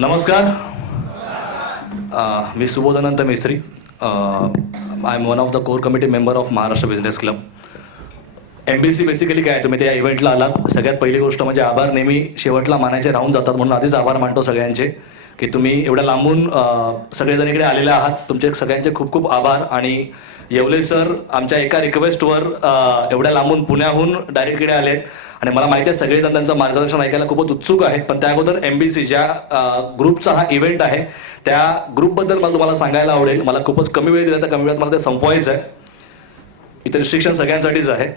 नमस्कार. मी Subodh Anant Mistry. I am one of the core committee member of Maharashtra business club. MBC basically काय, तुम्ही त्या इव्हेंटला आलात. सगळ्यात पहिली गोष्ट म्हणजे आभार नेहमी शेवटला मानायचे राहून जातात, म्हणून आधीच आभार मानतो सगळ्यांचे की तुम्ही एवढ्या लांबून सगळेजण इकडे आलेले आहात. तुमचे सगळ्यांचे खूप खूप आभार. आणि येवले सर आमच्या एका रिक्वेस्टवर एवढ्या लांबून पुण्याहून डायरेक्ट इकडे आलेत आणि मला माहिती आहे सगळेजण त्यांचं मार्गदर्शन ऐकायला खूपच उत्सुक आहेत. पण त्या अगोदर MBC ज्या ग्रुपचा हा इव्हेंट आहे त्या ग्रुपबद्दल मला तुम्हाला सांगायला आवडेल. मला खूपच कमी वेळ दिला तर कमी वेळात मला ते संपवायचं आहे. इथे रिस्ट्रिक्शन सगळ्यांसाठीच आहे.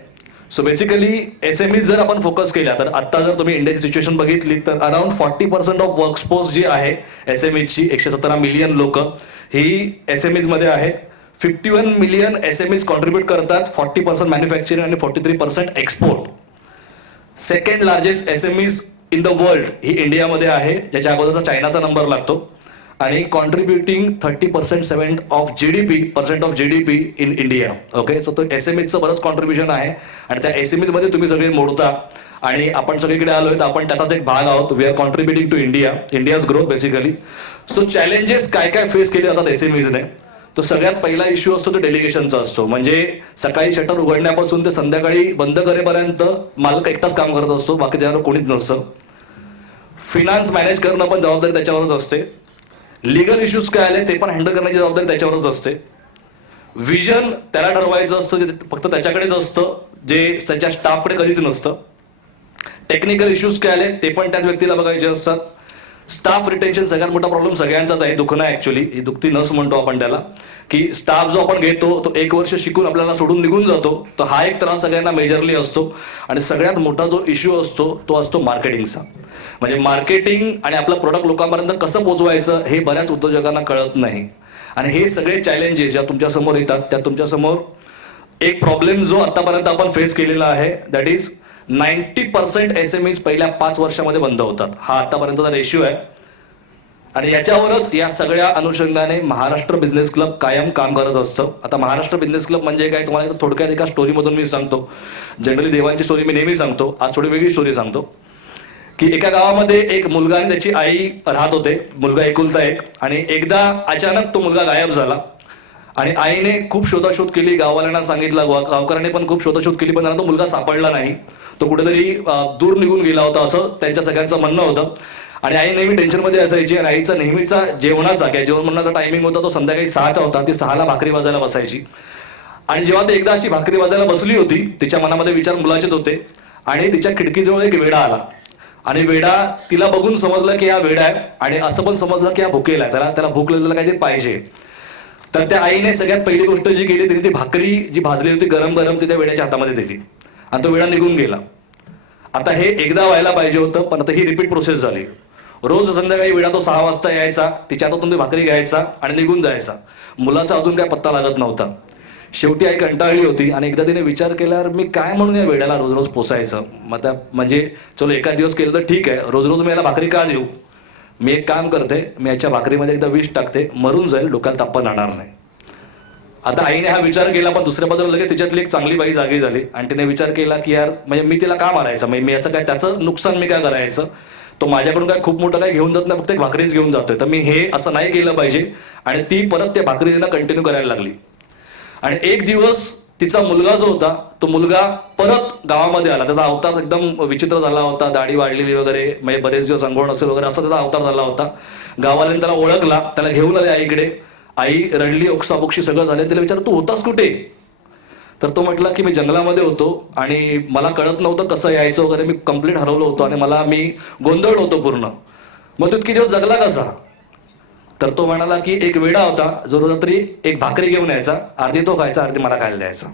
सो बेसिकली SMEs जर आपण फोकस केल्या तर आत्ता जर तुम्ही इंडियाची सिच्युएशन बघितली तर अराउंड 40% ऑफ वर्कफोर्स जी आहे SMEsची 117 मिलियन लोक ही SMEs मध्ये आहेत. 51 मिलियन SMEs कॉन्ट्रीब्यूट करतात. 40% मॅन्युफॅक्चरिंग आणि 43% export. Second largest SMEs in the world ही इंडियामध्ये आहे, ज्याच्या अगोदरचा चायनाचा नंबर लागतो. आणि contributing 30% of GDP in India. Okay, so तो SMEsचं बरंच कॉन्ट्रीब्युशन आहे आणि त्या SMEs मध्ये तुम्ही सगळे मोडता आणि आपण सगळीकडे आलोय तर आपण त्याचाच एक भाग आहोत. We are contributing to India's growth basically. So challenges काय काय फेस केले जातात SMEsने. तो सगळ्यात पहिला इश्यू असतो तो डेलिगेशनचा असतो. म्हणजे सकाळी शटर उघडण्यापासून ते संध्याकाळी बंद करेपर्यंत मालक एकटाच काम करत असतो, बाकी त्यावर कोणीच नसतं. फिनान्स मॅनेज करणं पण जबाबदारी त्याच्यावरच असते. लिगल इश्यूज काय आले ते पण हँडल करण्याची जबाबदारी त्याच्यावरच असते. विजन त्याला ठरवायचं असतं, जे फक्त त्याच्याकडेच असतं, जे त्याच्या स्टाफकडे कधीच नसतं. टेक्निकल इश्यूज काय आले ते पण त्याच व्यक्तीला बघायचे असतात. स्टाफ रिटेन्शन सगळ्यात मोठा प्रॉब्लेम सगळ्यांचाच आहे. दुखणं ऍक्च्युली ही दुखती नस म्हणतो आपण त्याला, की स्टाफ जो आपण घेतो तो 1 वर्ष शिकून आपल्याला सोडून निघून जातो. तर हा एक त्रास सगळ्यांना मेजरली असतो. आणि सगळ्यात मोठा जो इश्यू असतो तो असतो मार्केटिंगचा. म्हणजे मार्केटिंग आणि आपलं प्रोडक्ट लोकांपर्यंत कसं पोहोचवायचं हे बऱ्याच उद्योजकांना कळत नाही. आणि हे सगळे चॅलेंजेस ज्या तुमच्या समोर येतात त्या तुमच्या समोर एक प्रॉब्लेम जो आतापर्यंत आपण फेस केलेला आहे, दॅट इज 90% SMEs पहिल्या 5 वर्षामध्ये बंद होतात. हा आतापर्यंतचा रेशिओ आहे. आणि याच्यावरच या सगळ्या अनुषंगाने महाराष्ट्र बिझनेस क्लब कायम काम करत असतं. आता महाराष्ट्र बिझनेस क्लब म्हणजे काय, तुम्हाला थोडक्यात एका स्टोरीमधून मी सांगतो. जनरली देवांची स्टोरी मी नेहमी सांगतो, आज थोडी वेगळी स्टोरी सांगतो. की एका गावामध्ये एक मुलगा आणि त्याची आई राहत होते. मुलगा एकुलता एक. आणि एकदा अचानक तो मुलगा गायब झाला आणि आईने खूप शोधाशोध केली, गाववाल्यांना सांगितलं, गावकऱ्यांनी पण खूप शोधाशोध केली, पण त्यांना तो मुलगा सापडला नाही. तो कुठेतरी दूर निघून गेला होता असं त्यांच्या सगळ्यांचं म्हणणं होतं. आणि आई नेहमी टेन्शनमध्ये असायची. आणि आईचा नेहमीचा जेवणाचा काय जेवण म्हणण्याचा टायमिंग होता तो संध्याकाळी 6चा होता. ती 6ला भाकरी वाजायला बसायची. आणि जेव्हा ती एकदा अशी भाकरी वाजायला बसली होती, तिच्या मनामध्ये विचार मुलाचेच होते. आणि तिच्या खिडकीजवळ एक वेडा आला. आणि वेडा तिला बघून समजलं की हा वेडा आहे. आणि असं पण समजलं की हा भुकेला आहे, त्याला भूक लागलेला काहीतरी पाहिजे. तर त्या आईने सगळ्यात पहिली गोष्ट जी केली तिने ती भाकरी जी भाजली होती गरम गरम ती त्या वेड्याच्या हातामध्ये दिली आणि तो वेडा निघून गेला. आता हे एकदा व्हायला पाहिजे होतं, पण आता ही रिपीट प्रोसेस झाली. रोज संध्याकाळी वेडा तो 6 वाजता यायचा, तिच्या हातातून ती भाकरी घ्यायचा आणि निघून जायचा. मुलाचा अजून काय पत्ता लागत नव्हता. शेवटी आई कंटाळली होती आणि एकदा तिने विचार केल्यावर मी काय म्हणून या वेड्याला रोज रोज पोसायचं. मग त्या म्हणजे चलो एका दिवस केलं तर ठीक आहे, रोज रोज मी याला भाकरी का देऊ. मी एक काम करते, मी याच्या भाकरीमध्ये एकदा विष टाकते, मरून जाईल, डोक्याला ताप राहणार नाही. आता आईने हा विचार केला, पण दुसऱ्या बाजूला लगेच तिच्यातली एक चांगली बाई जागी झाली आणि तिने विचार केला की यार म्हणजे मी तिला का मारायचं, मी असं काय त्याचं नुकसान मी काय करायचं. तो माझ्याकडून काय खूप मोठं काय घेऊन जात नाही, फक्त एक भाकरीच घेऊन जातोय, तर मी हे असं नाही केलं पाहिजे. आणि ती परत त्या भाकरी तिला कंटिन्यू करायला लागली. आणि एक दिवस तिचा मुलगा जो होता तो मुलगा परत गावामध्ये आला. त्याचा अवतार एकदम विचित्र झाला होता, दाढी वाढलेली वगैरे, म्हणजे बरेच दिवस अंघोळ नसेल वगैरे असा त्याचा अवतार झाला होता. गावाला त्याला ओळखला, त्याला घेऊन आले आईकडे. आई रडली, ओक्साबोक्षी सगळं झालं. तिला विचार तू होतास कुठे. तर तो म्हटला की मी जंगलामध्ये होतो आणि मला कळत नव्हतं कसं यायचं वगैरे, मी कंप्लीट हरवलो होतो आणि मी गोंधळ होतो पूर्ण. मग तू इतके दिवस जगला कसा. तर तो म्हणाला की एक वेडा होता जो रोज रात्री एक भाकरी घेऊन यायचा, अर्धी तो खायचा, अर्धी मला खायला द्यायचा.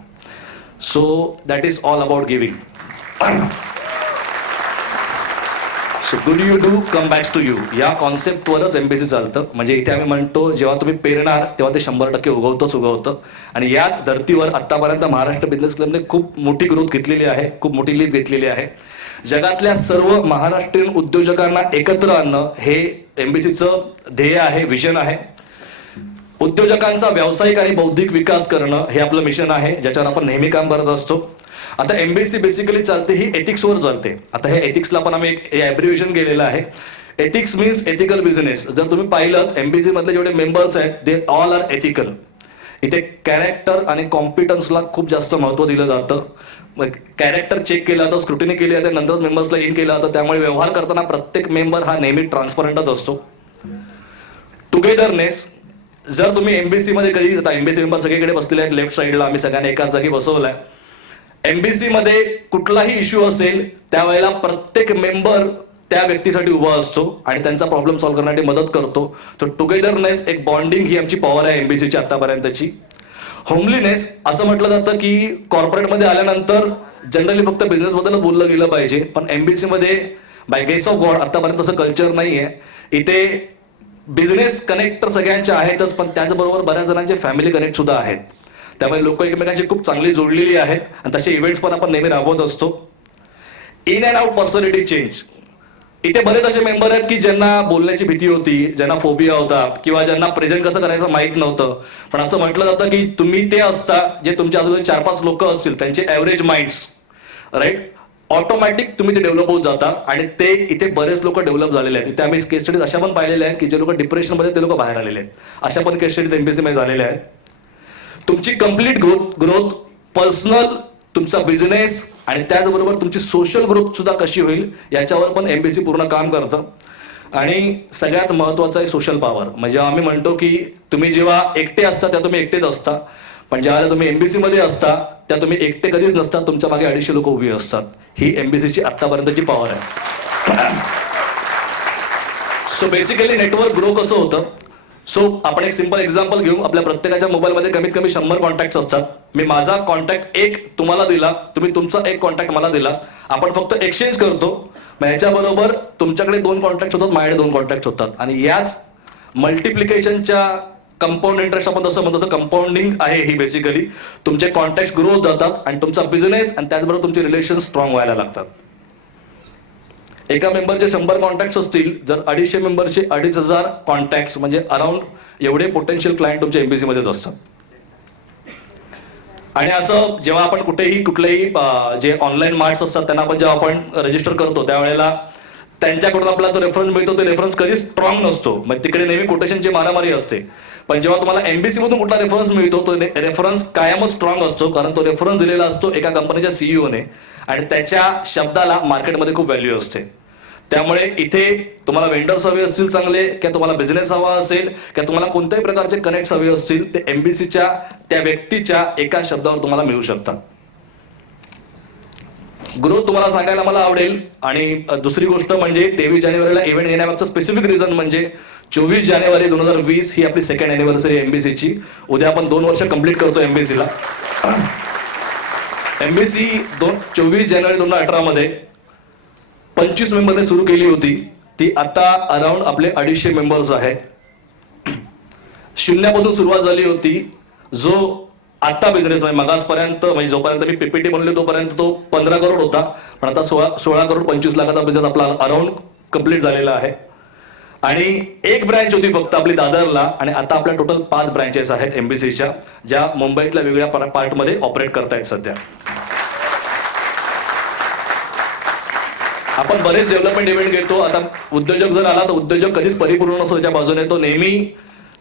So that is all about giving. So good you do come backs to you या कॉन्सेप्टवरच MBC चालतं. म्हणजे इथे आम्ही म्हणतो जेव्हा तुम्ही पेरणार तेव्हा ते 100% उगवतं. आणि याच धर्तीवर आतापर्यंत महाराष्ट्र बिझनेस क्लबने खूप मोठी ग्रोथ घेतलेली आहे, खूप मोठी लीप घेतलेली आहे. जगातल्या सर्व महाराष्ट्रीयन उद्योजकांना एकत्र आणणं हे MBCचं ध्येय आहे, विजन आहे. उद्योजकांचा व्यावसायिक आणि बौद्धिक विकास करणं हे आपलं मिशन आहे, ज्याच्यावर आपण नेहमी काम करत असतो. आता MBC बेसिकली चालते ही एथिक्सवर चालते. आता हे एथिक्सला पण आम्ही एक ॲब्रिव्हिएशन केलेलं आहे. Ethics means ethical business. जर तुम्ही पाहिलं एमबीसी मधले जेवढे मेंबर्स आहेत दे ऑल आर एथिकल. इथे कॅरेक्टर आणि कॉम्पिटन्सला खूप जास्त महत्व दिलं जातं. कॅरेक्टर चेक केलं जातं, स्क्रुटिनी केली जाते, नंतर मेंबर्सला इन केलं जातं. त्यामुळे व्यवहार करताना प्रत्येक मेंबर हा नेहमी ट्रान्सपरंटच असतो. टुगेदरनेस. जर तुम्ही एमबीसी मध्ये कधी आता एमबीसी मेंबर सगळीकडे बसलेले आहेत लेफ्ट साईडला, आम्ही सगळ्यांनी एकाच जागी बसवलाय. एमबीसी मध्ये कुठलाही इश्यू असेल त्यावेळेला प्रत्येक मेंबर त्या व्यक्तीसाठी उभा असतो आणि त्यांचा प्रॉब्लेम सॉल्व्ह करण्यासाठी मदत करतो. तर टुगेदरनेस, एक बॉन्डिंग ही आमची पॉवर आहे एमबीसीची आतापर्यंतची. होमलीनेस. असं म्हटलं जातं की कॉर्पोरेटमध्ये आल्यानंतर जनरली फक्त बिझनेस बद्दल बोललं गेलं पाहिजे, पण एमबीसी मध्ये बाय गेस ऑफ गॉड आतापर्यंत तसं कल्चर नाहीये. इथे बिझनेस कनेक्ट तर सगळ्यांचे आहेतच, पण त्याचबरोबर बऱ्याच जणांचे फॅमिली कनेक्ट सुद्धा आहेत. त्यामुळे लोक एकमेकांशी खूप चांगली जोडलेली आहेत आणि तसे इव्हेंट्स पण आपण नेहमी राबवत असतो. In and out personality change. इथे बरेच असे मेंबर आहेत की ज्यांना बोलण्याची भीती होती, ज्यांना फोबिया होता किंवा ज्यांना प्रेझेंट कसं करायचं माहित नव्हतं. पण असं म्हटलं जातं की तुम्ही ते असता जे तुमच्या आजूबाजूला 4-5 लोक असतील त्यांचे ॲव्हरेज माइंड्स, राईट, ऑटोमॅटिक तुम्ही ते डेव्हलप होत जाता. आणि ते इथे बरेच लोक डेव्हलप झालेले आहेत. इथे आम्ही केस स्टडीज अशा पण पाहिलेल्या आहेत की जे लोक डिप्रेशनमध्ये ते लोक बाहेर आलेले आहेत. अशा पण केस स्टडीज एमबीसी मध्ये झालेल्या आहेत. तुमची कम्प्लीट ग्रोथ पर्सनल, तुमचा बिझनेस आणि त्याचबरोबर तुमची सोशल ग्रोथ सुद्धा कशी होईल याच्यावर पण एमबीसी पूर्ण काम करतं. आणि सगळ्यात महत्वाचं आहे सोशल पॉवर. म्हणजे आम्ही म्हणतो की तुम्ही जेव्हा एकटे असता त्या तुम्ही एकटेच असता, पण ज्यावेळेला तुम्ही एमबीसी मध्ये असता त्या तुम्ही एकटे कधीच नसता, तुमच्या मागे 250 लोक उभी असतात. ही एमबीसीची आतापर्यंतची पॉवर आहे. सो बेसिकली नेटवर्क ग्रो कसं होतं. सो आपण एक सिंपल एक्झाम्पल घेऊ. आपल्या प्रत्येकाच्या मोबाईलमध्ये कमीत कमी 100 कॉन्टॅक्ट असतात. मी माझा कॉन्टॅक्ट एक तुम्हाला दिला, तुम्ही तुमचा एक कॉन्टॅक्ट मला दिला, आपण फक्त एक्सचेंज करतो. मग याच्याबरोबर तुमच्याकडे 2 कॉन्टॅक्ट होतात, माझ्याकडे 2 कॉन्टॅक्ट होतात. आणि याच मल्टिप्लिकेशनच्या कंपाऊंड इंटरेस्ट आपण जसं म्हणतो कंपाऊंडिंग आहे ही. बेसिकली तुमचे कॉन्टॅक्ट ग्रो होत जातात आणि तुमचा बिझनेस आणि त्याचबरोबर तुमचे रिलेशन स्ट्रॉंग व्हायला लागतात. एका मेंबरचे 100 कॉन्टॅक्ट असतील, जर 250 मेंबरचे 2500 कॉन्टॅक्ट म्हणजे अराउंड एवढे पोटेन्शियल क्लायंट तुमच्या एमबीसी मध्येच असतात. आणि असं जेव्हा आपण कुठलेही जे ऑनलाईन मार्ट्स असतात त्यांना आपण जेव्हा आपण रजिस्टर करतो त्यावेळेला त्यांच्याकडून आपल्याला तो रेफरन्स मिळतो. तो रेफरन्स कधी स्ट्रॉंग नसतो, मग तिकडे नेहमी कोटेशनची मारामारी असते. पण जेव्हा तुम्हाला एमबीसी मधून कुठला रेफरन्स मिळतो तो रेफरन्स कायमच स्ट्रॉंग असतो, कारण तो रेफरन्स दिलेला असतो एका कंपनीच्या सीईओने आणि त्याच्या शब्दाला मार्केटमध्ये खूप व्हॅल्यू असते. त्यामुळे इथे तुम्हाला वेंडर्स हवे असतील चांगले, किंवा तुम्हाला बिझनेस हवा असेल, किंवा तुम्हाला कोणत्याही प्रकारचे कनेक्ट हवे असतील, ते एमबीसीच्या त्या व्यक्तीच्या एका शब्दावर तुम्हाला मिळू शकतात. ग्रोथ तुम्हाला सांगायला मला आवडेल. आणि दुसरी गोष्ट म्हणजे 23 जानेवारीला इव्हेंट घेण्यामागचं स्पेसिफिक रिझन म्हणजे 24 जानेवारी 2020 ही आपली 2nd अॅनिव्हर्सरी एमबीसीची. उद्या आपण 2 वर्ष कंप्लीट करतो एमबीसीला. एमबीसी 24 जानेवारी 2018 मध्ये 25 मेंबरने सुरू केली होती. ती आता अराउंड आपले 250 मेंबर्स आहेत. शून्यापासून सुरुवात झाली होती. जो आता बिझनेस म्हणजे मगासपर्यंत म्हणजे जोपर्यंत मी पीपीटी बनवली तोपर्यंत तो 15 करोड होता, पण आता 16 करोड 25 लाखाचा बिझनेस आपला अराउंड कंप्लीट झालेला आहे. आणि एक ब्रँच होती फक्त आपली दादरला, आणि आता आपल्या टोटल 5 ब्रँचेस आहेत एमबीसीच्या, ज्या मुंबईतल्या वेगवेगळ्या पार्टमध्ये ऑपरेट करतायत सध्या. आपण बरेच डेव्हलपमेंट इव्हेंट घेतो. आता उद्योजक जर आला तर उद्योजक कधीच परिपूर्ण नसतो त्याच्या बाजूने. तो नेहमी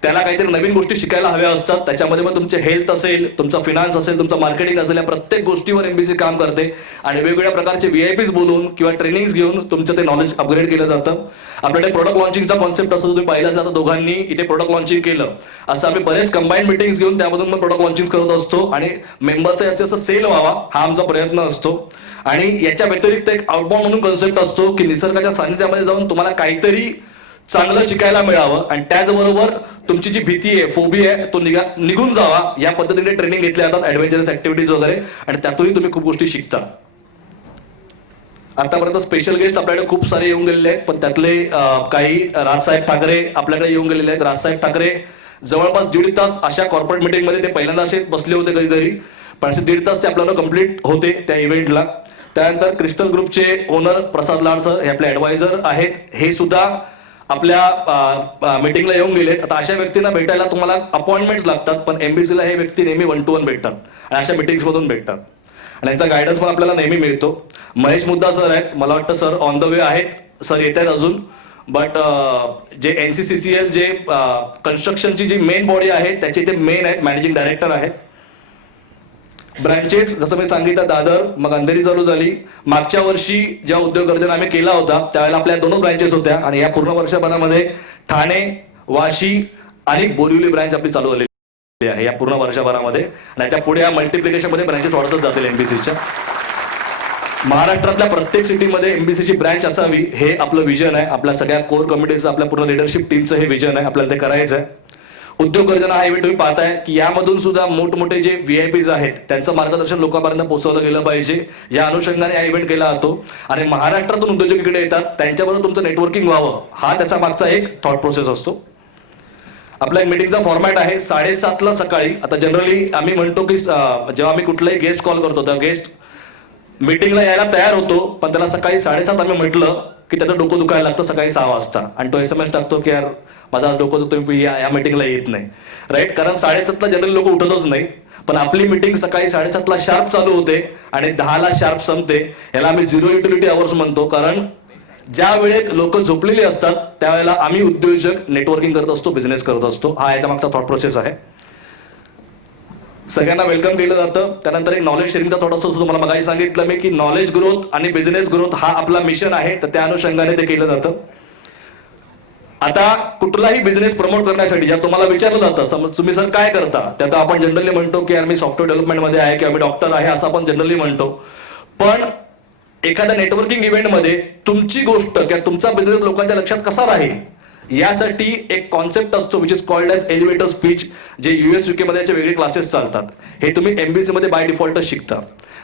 त्याला काहीतरी नवीन गोष्टी शिकायला हव्या असतात. त्याच्यामध्ये मग तुमचे हेल्थ असेल, तुमचा फिनान्स असेल, तुमचं मार्केटिंग असेल, या प्रत्येक गोष्टीवर एमबीसी काम करते. आणि वेगवेगळ्या प्रकारचे व्हीआयपीज बोलून किंवा ट्रेनिंग्स घेऊन तुमचं ते नॉलेज अपग्रेड केलं जातं. आपल्याकडे प्रोडक्ट लॉन्चिंगचा कॉन्सेप्ट असतो. तुम्ही पाहिलं जातं दोघांनी इथे प्रोडक्ट लॉन्चिंग केलं, असं आम्ही बरेच कंबाईंड मीटिंग्स घेऊन त्यामधून मग प्रोडक्ट लॉन्चिंग करत असतो. आणि मेंबरचे असं सेल व्हावा हा आमचा प्रयत्न असतो. आणि याच्या व्यतिरिक्त एक आउटबाउंड म्हणून कॉन्सेप्ट असतो की निसर्गाच्या सानिध्यामध्ये जाऊन तुम्हाला काहीतरी चांगलं शिकायला मिळावं आणि त्याचबरोबर तुमची जी भीती आहे, फोबी आहे, तो निघून जावा. या पद्धतीने ट्रेनिंग घेतल्या जातात, ऍडव्हेंचरस ऍक्टिव्हिटीज वगैरे, आणि त्यातूनही तुम्ही खूप गोष्टी शिकता. आतापर्यंत स्पेशल गेस्ट आपल्याकडे खूप सारे येऊन गेलेले आहेत, पण त्यातले काही राजसाहेब ठाकरे आपल्याकडे येऊन गेलेले आहेत. राजसाहेब ठाकरे जवळपास 1.5 तास अशा कॉर्पोरेट मीटिंगमध्ये ते पहिल्यांदा असे बसले होते कधीतरी, पण असे 1.5 तास ते आपल्याला कंप्लीट होते त्या इव्हेंटला. त्यानंतर क्रिस्टल ग्रुपचे ओनर प्रसाद लाड सर हे आपले ऍडवायझर आहेत, हे सुद्धा आपल्या मीटिंगला येऊन गेलेत. आता अशा व्यक्तींना भेटायला तुम्हाला अपॉइंटमेंट्स लागतात, पण एमबीसीला हे व्यक्ती नेहमी 1 to 1 भेटतात आणि अशा मीटिंग्स मधून भेटतात आणि त्यांचा गायडन्स पण आपल्याला नेहमी मिळतो. महेश मुद्दा सर आहेत, मला वाटतं सर ऑन द वे आहेत, सर येत आहेत अजून. बट जे NCCCL जे कन्स्ट्रक्शनची जी मेन बॉडी आहे त्याचे ते मेन आहेत, मॅनेजिंग डायरेक्टर आहेत. ब्रँचेस जसं मी सांगितलं, दादर, मग अंधेरी चालू झाली. मागच्या वर्षी ज्या उद्योग गर्जना आम्ही केला होता त्यावेळेला आपल्या 2 ब्रँचेस होत्या आणि या पूर्ण वर्षभरामध्ये ठाणे, वाशी आणि बोरिवली ब्रँच आपली चालू झालेली आहे या पूर्ण वर्षभरामध्ये. आणि त्या पुढे या मल्टिप्लिकेशनमध्ये ब्रँचेस वाढतच जातील एमबीसीच्या. महाराष्ट्रातल्या प्रत्येक सिटीमध्ये एमबीसीची ब्रँच असावी हे आपलं विजन आहे. आपल्या सगळ्या कोर कमिटीचं, आपल्या पूर्ण लिडरशिप टीमचं हे विजन आहे. आपल्याला ते करायचं आहे. उद्योग गर्जना हा इव्हेंट तुम्ही पाहताय की यामधून सुद्धा मोठमोठे जे VIPs आहेत त्यांचं मार्गदर्शन लोकांपर्यंत पोहोचवलं गेलं पाहिजे. या अनुषंगाने हा इव्हेंट केला जातो आणि महाराष्ट्रातून उद्योजक इकडे येतात, त्यांच्याबरोबर तुमचं नेटवर्किंग व्हावं हा त्याचा मागचा एक थॉट प्रोसेस असतो. आपल्या मीटिंगचा फॉर्मॅट आहे 7:30 सकाळी. आता जनरली आम्ही म्हणतो की जेव्हा आम्ही कुठलाही गेस्ट कॉल करतो तर गेस्ट मीटिंगला यायला तयार होतो, पण त्याला सकाळी 7:30 आम्ही म्हटलं की त्याचं डोकं दुखायला लागतं सकाळी 6 वाजता आणि तो SMS टाकतो की यार माझा डोकं दुखतो, मी या मीटिंगला येत नाही. राईट, कारण 7:30 जनरली लोक उठतच नाही. पण आपली मीटिंग सकाळी 7:30 शार्प चालू होते आणि 10 शार्प संपते. याला आम्ही 0 युटिलिटी अवर्स म्हणतो, कारण ज्या वेळेत लोक झोपलेली असतात त्यावेळेला आम्ही उद्योजक नेटवर्किंग करत असतो, बिझनेस करत असतो. हा याचा मागचा थॉट प्रोसेस आहे. सगळ्यांना वेलकम केलं जातं. त्यानंतर एक नॉलेज शेअरिंगचा थोडासा तुम्हाला मगाशी सांगितलं मी की नॉलेज ग्रोथ आणि बिझनेस ग्रोथ हा आपला मिशन आहे, तर त्या अनुषंगाने ते केलं जातं. आता कुठलाही बिझनेस प्रमोट करण्यासाठी ज्या तुम्हाला विचारलं जातं समज तुम्ही सर काय करता, त्यात आपण जनरली म्हणतो की मी सॉफ्टवेअर डेव्हलपमेंटमध्ये आहे किंवा मी डॉक्टर आहे असं आपण जनरली म्हणतो. पण एखाद्या नेटवर्किंग इव्हेंटमध्ये तुमची गोष्ट किंवा तुमचा बिझनेस लोकांच्या लक्षात कसा राहील यासाठी एक कॉन्सेप्ट असतो which is called as elevator speech, जे US UK मध्ये याचे वेगळे क्लासेस चालतात. हे तुम्ही MBC मध्ये बाय डिफॉल्टच शिकता.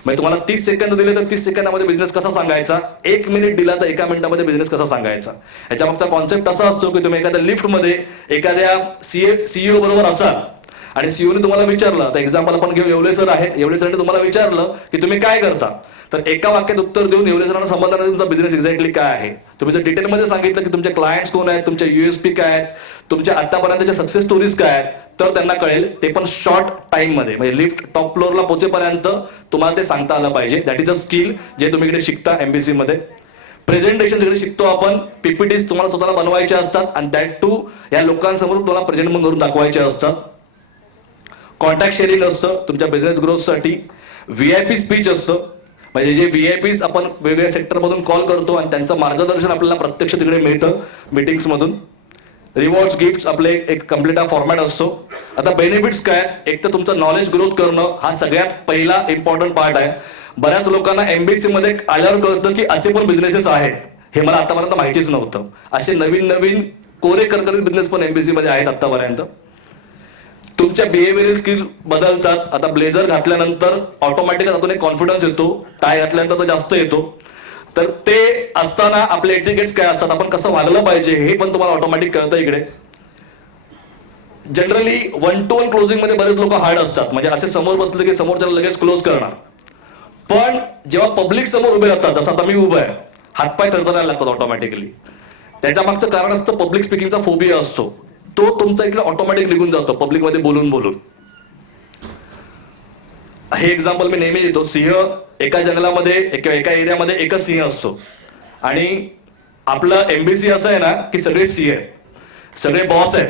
म्हणजे तुम्हाला 30 सेकंद दिले तर 30 सेकंदामध्ये बिझनेस कसा सांगायचा, 1 मिनिट दिला तर 1 मिनिटामध्ये बिझनेस कसा सांगायचा. याच्या मागचा कॉन्सेप्ट असा असतो की तुम्ही एखाद्या लिफ्टमध्ये एखाद्या CEO बरोबर असाल आणि CEOने तुम्हाला विचारलं, तर एक्झाम्पल आपण घेऊ, येवले सर आहेत, येवले सरने तुम्हाला विचारलं की तुम्ही काय करता, तर एका वाक्यात उत्तर देऊन येवले सरांना संबंध तुमचा बिझनेस एक्झॅक्टली काय आहे. तुम्ही जर डिटेलमध्ये सांगितलं की तुमचे क्लायंट्स कोण आहेत, तुमचे USP काय आहेत, तुमच्या आतापर्यंतच्या सक्सेस स्टोरीज काय आहेत, तर त्यांना कळेल. ते पण शॉर्ट टाइममध्ये, म्हणजे लिफ्ट टॉप फ्लोअरला पोहोचेपर्यंत तुम्हाला ते सांगता आलं पाहिजे. दॅट इज अ स्किल जे तुम्ही इकडे शिकता MBC मध्ये. प्रेझेंटेशन सगळे शिकतो आपण. PPTs तुम्हाला स्वतःला बनवायचे असतात आणि दॅट टू या लोकांसमोर तुम्हाला प्रेझेंट म्हणून करून दाखवायचे असतात. कॉन्टॅक्ट शेअरिंग असतं तुमच्या बिझनेस ग्रोथसाठी. VIP स्पीच असतं, म्हणजे जे VIPs आपण वेगवेगळ्या सेक्टरमधून कॉल करतो आणि त्यांचं मार्गदर्शन आपल्याला प्रत्यक्ष तिकडे मिळतं मीटिंग्समधून. रिवॉर्ड्स, गिफ्ट्स आपले एक कम्प्लीट हा फॉर्मॅट असतो. आता बेनिफिट्स काय, एक तर तुमचं नॉलेज ग्रोथ करणं हा सगळ्यात पहिला इम्पॉर्टंट पार्ट आहे. बऱ्याच लोकांना MBC मध्ये आल्यावर कळतं की असे पण बिझनेसेस आहेत, हे मला आतापर्यंत माहितीच नव्हतं. असे नवीन नवीन कोरे करकरीत बिझनेस पण MBC मध्ये आहेत आतापर्यंत. तुमच्या बिहेवियरल स्किल बदलतात. आता ब्लेझर घातल्यानंतर ऑटोमॅटिक त्यातून एक कॉन्फिडन्स येतो, टाय घातल्यानंतर तर जास्त येतो. तर ते असताना आपले एटिकेट्स काय असतात, आपण कसं वागलं पाहिजे हे पण तुम्हाला ऑटोमॅटिक कळतं इकडे. जनरली 1-to-1 क्लोजिंग मध्ये बरेच लोक हार्ड असतात, म्हणजे असे समोर बसले की समोरच्याला लगेच क्लोज करणार. पण जेव्हा पब्लिक समोर उभे राहतात, जसं आता मी उभं आहे, हातपाय थरथरायला लागतात ऑटोमॅटिकली. त्याच्या मागचं कारण असतं पब्लिक स्पीकिंगचा फोबिया असतो, तो तुमचा इकडे ऑटोमॅटिक निघून जातो पब्लिकमध्ये बोलून बोलून. हे एक्झाम्पल मी नेहमी देतो. सिंह एका जंगलामध्ये एका एरियामध्ये एकच सिंह असतो आणि आपलं MBC असं आहे ना की सगळे सिंह आहेत, सगळे बॉस आहेत.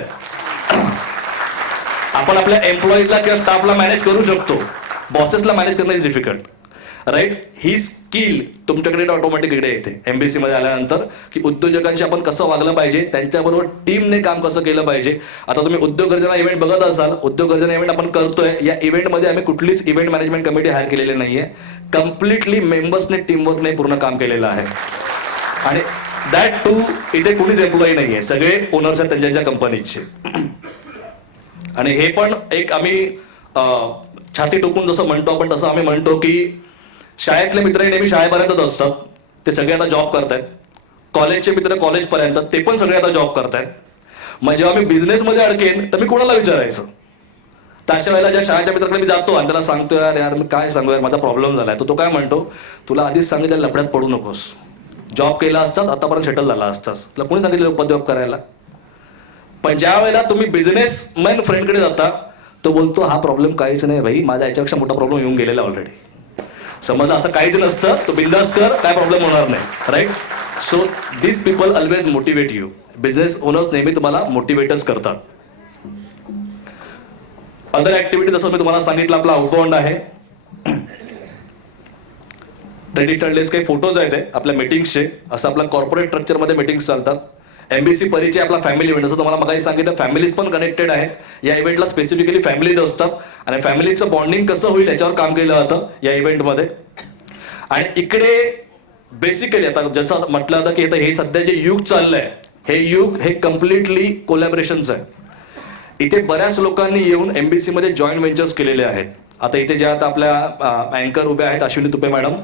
आपण आपल्या एम्प्लॉईजला किंवा स्टाफला मॅनेज करू शकतो, बॉसेसला मॅनेज करणं इज डिफिकल्ट. राईट, ही स्किल तुमच्याकडे ऑटोमॅटिक इकडे येते MBC मध्ये आल्यानंतर की उद्योजकांशी आपण कसं वागलं पाहिजे, त्यांच्याबरोबर टीमने काम कसं केलं पाहिजे. आता तुम्ही उद्योग गर्जना इव्हेंट बघत असाल, उद्योग गर्जना इव्हेंट आपण करतोय. या इव्हेंटमध्ये आम्ही कुठलीच इव्हेंट मॅनेजमेंट कमिटी हायर केलेली नाहीये, कम्प्लिटली मेंबर्सने टीमवर्कने पूर्ण काम केलेलं आहे. आणि दॅट टू इथे कुणीच एम्प्लॉई नाहीये, सगळे ओनर्स आहेत त्यांच्या कंपनीचे. आणि हे पण एक आम्ही छाती टोकून जसं म्हणतो आपण, तसं आम्ही म्हणतो की शाळेतले मित्र नेहमी शाळेपर्यंतच असतात, ते सगळे आता जॉब करतायत. कॉलेजचे मित्र कॉलेजपर्यंत, ते पण सगळे आता जॉब करतायत. मग जेव्हा मी बिझनेसमध्ये अडकेन तर मी कोणाला विचारायचं. तर अशा वेळेला ज्या शाळेच्या मित्राकडे मी जातो आणि त्याला सांगतो यार मी काय सांगू यार, माझा प्रॉब्लेम झालाय, तो काय म्हणतो, तुला आधीच सांगितलं लफड्यात पडू नकोस, जॉब केला असताच आतापर्यंत सेटल झाला असतास, तुला कोणी सांगितलं उपद्योग करायला. पण ज्या वेळेला तुम्ही बिझनेसमॅन फ्रेंडकडे जाता तो बोलतो हा प्रॉब्लेम काहीच नाही भाई, माझ्या याच्यापेक्षा मोठा प्रॉब्लेम येऊन गेलेला ऑलरेडी. समजा असं काहीच नसतं, तो बिंदास कर, काय प्रॉब्लेम होणार नाही. Right, so this people always motivate you. Business owners नेहमी तुम्हाला मोटिवेटच करतात. अदर ऍक्टिव्हिटी जसं मी तुम्हाला सांगितलं, आपला आउटबाउंड आहे. ट्रेडिशनल काही फोटोज आहेत आपल्या मीटिंग्सचे. असं आपल्या कॉर्पोरेट स्ट्रक्चरमध्ये मीटिंग्स चालतात. एमबीसी परिचय आपला फॅमिली इव्हेंट, जसं तुम्हाला मगाशी सांगितलं फॅमिलीज पण कनेक्टेड आहेत. या इव्हेंटला स्पेसिफिकली फॅमिलीज असतात आणि फॅमिलीचं बॉन्डिंग कसं होईल याच्यावर काम केलं जातं या इव्हेंटमध्ये. आणि इकडे बेसिकली आता जसं म्हटलं होतं की आता हे सध्या जे युग चाललंय, हे युग हे कम्प्लिटली कोलॅबरेशनचं आहे. इथे बऱ्याच लोकांनी येऊन एमबीसी मध्ये जॉईंट व्हेंचर्स केलेले आहेत. आता इथे ज्या आता आपल्या अँकर उभ्या आहेत, अश्विनी तुपे मॅडम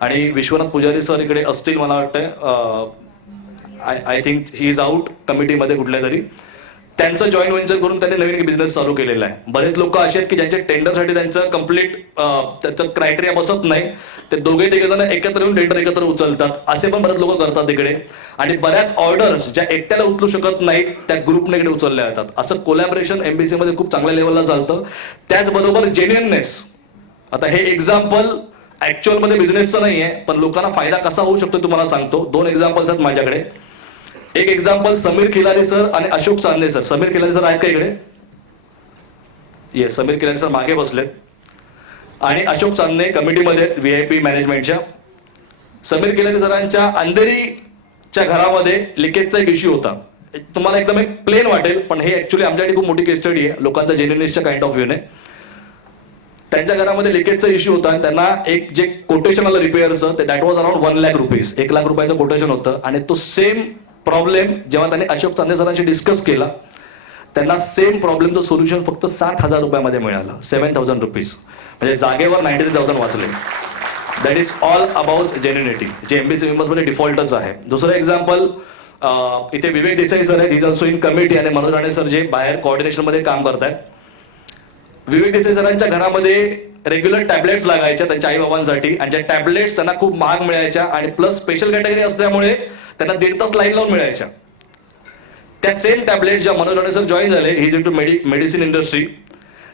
आणि विश्वनाथ पुजारी सर इकडे असतील मला वाटतं. I think he is out कमिटीमध्ये कुठल्या तरी. त्यांचं जॉईंट व्हेंचर करून त्यांनी नवीन बिझनेस चालू केलेला आहे. बरेच लोक असे आहेत की ज्यांच्या टेंडरसाठी त्यांचं कम्प्लीट त्याचं क्रायटेरिया बसत नाही, ते दोघे तिघे जण एकत्र येऊन टेंडर एकत्र उचलतात. असे पण बरेच लोक करतात तिकडे. आणि बऱ्याच ऑर्डर्स ज्या एकट्याला उचलू शकत नाहीत त्या ग्रुपने इकडे उचलल्या जातात. असं कोलॅबरेशन एमबीसी मध्ये खूप चांगल्या लेवलला चालतं. त्याचबरोबर जेन्युइननेस. आता हे एक्झाम्पल ऍक्च्युअल मध्ये बिझनेसचं नाही आहे, पण लोकांना फायदा कसा होऊ शकतो तुम्हाला सांगतो. 2 एक्झाम्पल्स आहेत माझ्याकडे. एक एक्झाम्पल समीर खिलारी सर आणि अशोक चांदणे सर. समीर खिलारी सर आहेत का इकडे? येस, समीर खिलारी सर मागे बसलेत. आणि अशोक चांदणे कमिटीमध्ये व्हीआयपी मॅनेजमेंटच्या. समीर खिलारी सरांच्या अंधेरीच्या घरामध्ये लिकेजचा एक इश्यू होता. तुम्हाला एकदम एक प्लेन वाटेल, पण हे ऍक्च्युअली आमच्यासाठी खूप मोठी केस स्टडी आहे लोकांचा जेन्युइननेसच्या काइंड ऑफ व्ह्यूने. त्यांच्या घरामध्ये लिकेजचा इश्यू होता आणि त्यांना एक जे कोटेशन आलं रिपेअरचं ते that was around 1 lakh rupees. 1 lakh रुपयाचं कोटेशन होतं. आणि तो सेम प्रॉब्लेम जेव्हा त्यांनी अशोक चांदणे सरांशी डिस्कस केला, त्यांना सेम प्रॉब्लेमचं सोल्युशन फक्त 60,000 रुपयामध्ये मिळालं. 7,000 रुपीज. म्हणजे जागेवर 93,000 वाचले. That is all about genuinity, जे एमबीसी मेंबर्समध्ये डिफॉल्टच आहे. दुसरं एक्झाम्पल इथे विवेक देसाई सर आहेत. Is also in committee. आणि मनोज राणे सर जे बाहेर कोऑर्डिनेशनमध्ये काम करतायत. विवेक देसाई सरांच्या घरामध्ये रेग्युलर टॅबलेट्स लागायच्या त्यांच्या आई बाबांसाठी, आणि ज्या टॅबलेट्स त्यांना खूप महाग मिळायच्या आणि प्लस स्पेशल कॅटेगरी असल्यामुळे त्यांना 1.5 तास लाईन लावून मिळायच्या. त्या सेम टॅबलेट्स ज्या मनोज राणे सर जॉईन झाले, he is into medicine industry,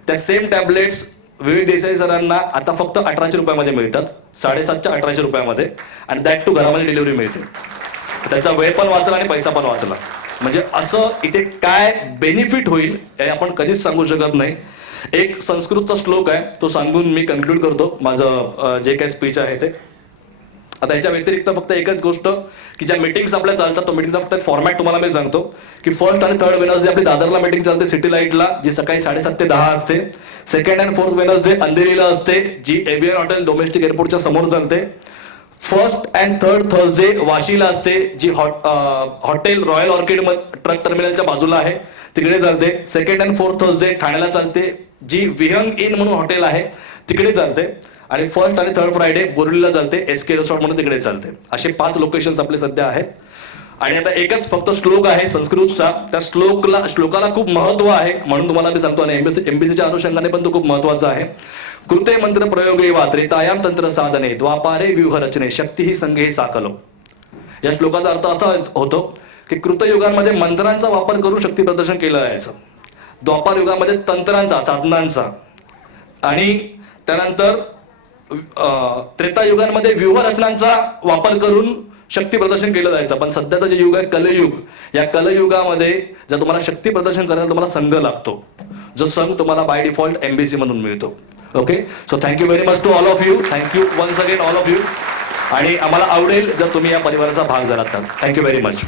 त्या सेम टॅबलेट्स विवेक देसाई सरांना आता फक्त 1,800 रुपयामध्ये मिळतात. 7,700 1,800 रुपयामध्ये. आणि दॅट टू घरामध्ये डिलिव्हरी मिळते. त्याचा वेळ पण वाचला आणि पैसा पण वाचला. म्हणजे असं इथे काय बेनिफिट होईल हे आपण कधीच सांगू शकत नाही. एक संस्कृतचा श्लोक आहे, तो सांगून मी कन्क्लूड करतो माझं जे काही स्पीच आहे ते. आता याच्या व्यतिरिक्त फक्त एकच गोष्ट की ज्या मीटिंग्स आपल्या चालतात, तो मीटिंगचा फक्त एक फॉर्मॅट तुम्हाला मी सांगतो की फर्स्ट आणि थर्ड वेनसडे आपली दादरला मीटिंग चालते सिटी लाईटला, जी सकाळी 7:30 ते 10 असते. सेकंड अँड फोर्थ वेनसडे अंधेरीला असते, जी एव्हियन हॉटेल डोमेस्टिक एअरपोर्टच्या समोर चालते. फर्स्ट अँड थर्ड थर्सडे वाशीला असते, जी हॉटेल रॉयल ऑर्किड ट्रक टर्मिनलच्या बाजूला आहे, तिकडे चालते. सेकंड अँड फोर्थ थर्सडे ठाण्याला चालते, जी विहंग इन म्हणून हॉटेल आहे तिकडे चालते. आणि फर्स्ट आणि थर्ड फ्रायडे बोरिवलीला चालते, एसके रिसॉर्ट म्हणून तिकडे चालते. असे 5 लोकेशन्स आपले सध्या आहेत. आणि आता एकच फक्त श्लोक आहे संस्कृतचा, त्या श्लोकाला खूप महत्व आहे म्हणून तुम्हाला मी सांगतो. आणि एमबीसीच्या अनुषंगाने पण तो खूप महत्वाचा आहे. कृते मंत्र प्रयोगे वा त्रेतायाम तंत्र साधने द्वापारे व्यूह रचने शक्ती ही संघे साकलो. या श्लोकाचा अर्थ असा होतो की कृतयुगांमध्ये मंत्रांचा वापर करून शक्ती प्रदर्शन केलं जायचं, द्वापार युगामध्ये तंत्रांचा साधनांचा, आणि त्यानंतर त्रेतायुगांमध्ये व्यूहरचनांचा वापर करून शक्ती प्रदर्शन केलं जायचं. पण सध्याचं जे युग आहे कलयुग, या कलयुगामध्ये जर तुम्हाला शक्ती प्रदर्शन करायला तुम्हाला संघ लागतो, जो संघ तुम्हाला बाय डिफॉल्ट एमबीसी मधून मिळतो. Okay, so thank you very much to all of you. Thank you once again all of you. आणि आम्हाला आवडेल जर तुम्ही या परिवाराचा भाग झालात तर. Thank you very much.